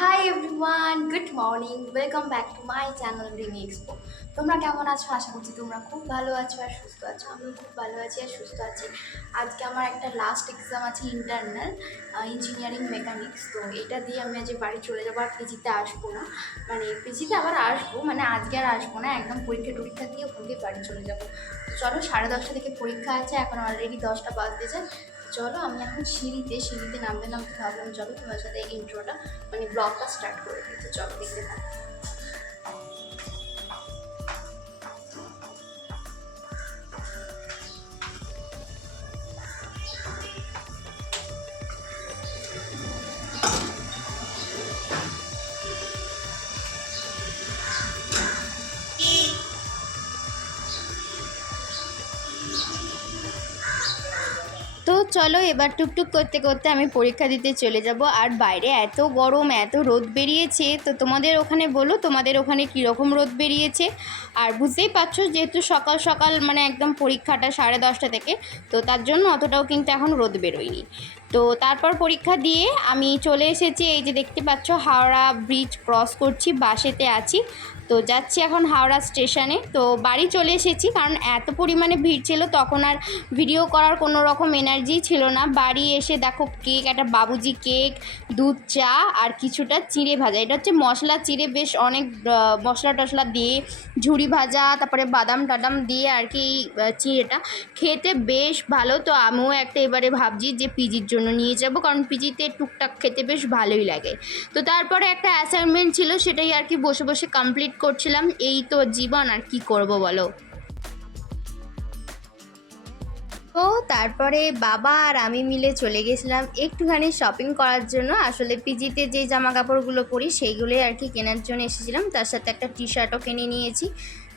Hi everyone, good morning, welcome back to my channel Rimi expo. তোমরা কেমন আছো? আশা করছি তোমরা খুব ভালো আছো আর সুস্থ আছো। আমিও খুব ভালো আছি আর সুস্থ আছি। আজকে আমার একটা লাস্ট এক্সাম আছে, ইন্টারনাল ইঞ্জিনিয়ারিং মেকানিক্স। তো এটা দিয়ে আমি আজ বাড়ি চলে যাবো, আর পিজিতে আসবো না। মানে পিজিতে আবার আসবো, মানে আজকে আর আসবো না, একদম পরীক্ষা দিয়ে ওখান থেকে বাড়ি চলে যাবো। তো চলো, 10:30 থেকে পরীক্ষা আছে, এখন অলরেডি 10টা বাজতে যায়। চলো, আমি এখন সিঁড়িতে নামতে ভাবলাম চলো তোমার সাথে ইন্ট্রোটা মানে ব্লগটা স্টার্ট করে দিতে। চলো, দেখতে থাকো। তো চলো, এবার টুকটুক করতে করতে আমি পরীক্ষা দিতে চলে যাব। আর বাইরে এত গরম, এত রোদ বেরিয়েছে। তো তোমাদের ওখানে বলো, তোমাদের ওখানে কীরকম রোদ বেরিয়েছে। আর বুঝতেই পারছো, যেহেতু সকাল সকাল মানে একদম পরীক্ষাটা 10:30 থেকে, তো তার জন্য অতটাও কিন্তু এখন রোদ বেরোয়নি। তো তারপর পরীক্ষা দিয়ে আমি চলে এসেছি। এই যে দেখতে পাচ্ছ, হাওড়া ব্রিজ ক্রস করছি, বাসেতে আছি। তো যাচ্ছি এখন হাওড়া স্টেশনে। তো বাড়ি চলে এসেছি, কারণ এত পরিমাণে ভিড় ছিল, তখন আর ভিডিও করার কোনো রকম এনার্জি ছিল না। বাড়ি এসে দেখো, কেক, একটা বাবুজি কেক, দুধ চা আর কিছুটা চিঁড়ে ভাজা। এটা হচ্ছে মশলা চিঁড়ে, বেশ অনেক মশলা টশলা দিয়ে, ঝুড়ি ভাজা, তারপরে বাদাম টাদাম দিয়ে আর কি চিঁড়েটা খেতে বেশ ভালো। তো আমিও একটা এবারে ভাবছি যে পিজির জন্য নিয়ে যাব, কারণ পিজিতে টুকটাক খেতে বেশ ভালোই লাগে। তো তারপরে একটা অ্যাসাইনমেন্ট ছিল, সেটাই আর কি বসে বসে কমপ্লিট করছিলাম। এই তো জীবন, আর কি করব বলো। তো তারপরে বাবা আর আমি মিলে চলে গেছিলাম একটুখানি শপিং করার জন্য। আসলে পিজিতে যে জামা কাপড়গুলো পরি সেইগুলোই আর কি কেনার জন্য এসেছিলাম, তার সাথে একটা টি শার্টও কিনে নিয়েছি।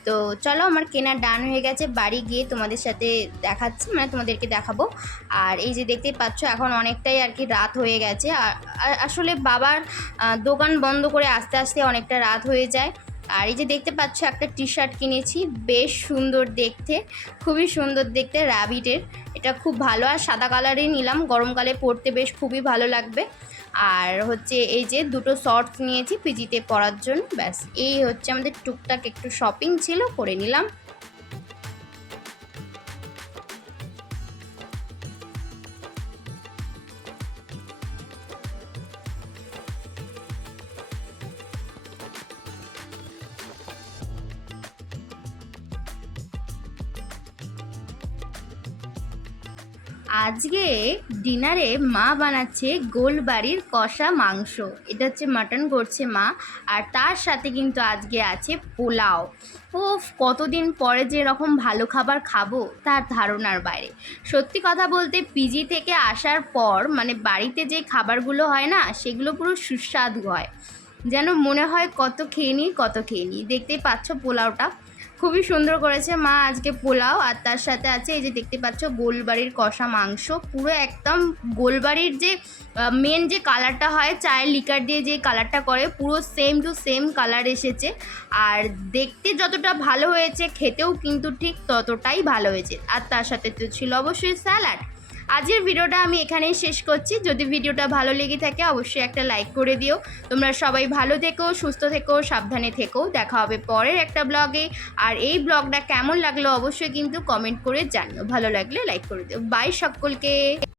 তো চলো, আমার কেনা ডান হয়ে গেছে। বাড়ি গিয়ে তোমাদের সাথে দেখাচ্ছি, মানে তোমাদেরকে দেখাবো। আর এই যে দেখতেই পাচ্ছ, এখন অনেকটাই আর কি রাত হয়ে গেছে। আর আসলে বাবার দোকান বন্ধ করে আস্তে আস্তে অনেকটা রাত হয়ে যায়। আর এই যে দেখতে পাচ্ছ, একটা টি শার্ট কিনেছি, বেশ সুন্দর দেখতে, খুবই সুন্দর দেখতে, র্যাবিটের। এটা খুব ভালো, আর সাদা কালারই নিলাম, গরমকালে পরতে বেশ খুবই ভালো লাগবে। আর হচ্ছে এই যে দুটো শর্টস নিয়েছি পিজিতে পরার জন্য। ব্যাস, এই হচ্ছে আমাদের টুকটাক একটু শপিং ছিল, করে নিলাম। আজকে ডিনারে মা বানাচ্ছে গোলবাড়ির কষা মাংস। এটা হচ্ছে মাটন করছে মা, আর তার সাথে কিন্তু আজকে আছে পোলাও। ও, কতদিন পরে যে এরকম ভালো খাবার খাবো তার ধারণার বাইরে। সত্যি কথা বলতে, পিজি থেকে আসার পর মানে বাড়িতে যে খাবারগুলো হয় না, সেগুলো পুরো সুস্বাদু হয়, যেন মনে হয় কত খেয়ে নিই। দেখতেই পাচ্ছ পোলাওটা খুবই সুন্দর করেছে মা আজকে পোলাও, আর তার সাথে আছে এই যে দেখতে পাচ্ছ গোলবাড়ির কষা মাংস। পুরো একদম গোলবাড়ির যে মেন যে কালারটা হয়, চায়ের লিকার দিয়ে যে কালারটা করে, পুরো সেম টু সেম কালার এসেছে। আর দেখতে যতটা ভালো হয়েছে, খেতেও কিন্তু ঠিক ততটাই ভালো হয়েছে। আর তার সাথে তো ছিল অবশ্যই স্যালাড। আজকের ভিডিওটা আমি এখানেই শেষ করছি। যদি ভিডিওটা ভালো লেগে থাকে, অবশ্যই একটা লাইক করে দিও। তোমরা সবাই ভালো থেকো, সুস্থ থেকো, সাবধানে থেকো। দেখা হবে পরের একটা ব্লগে। আর এই ব্লগটা কেমন লাগলো অবশ্যই কিন্তু কমেন্ট করে জানিও। ভালো লাগলে লাইক করে দিও। বাই সকলকে।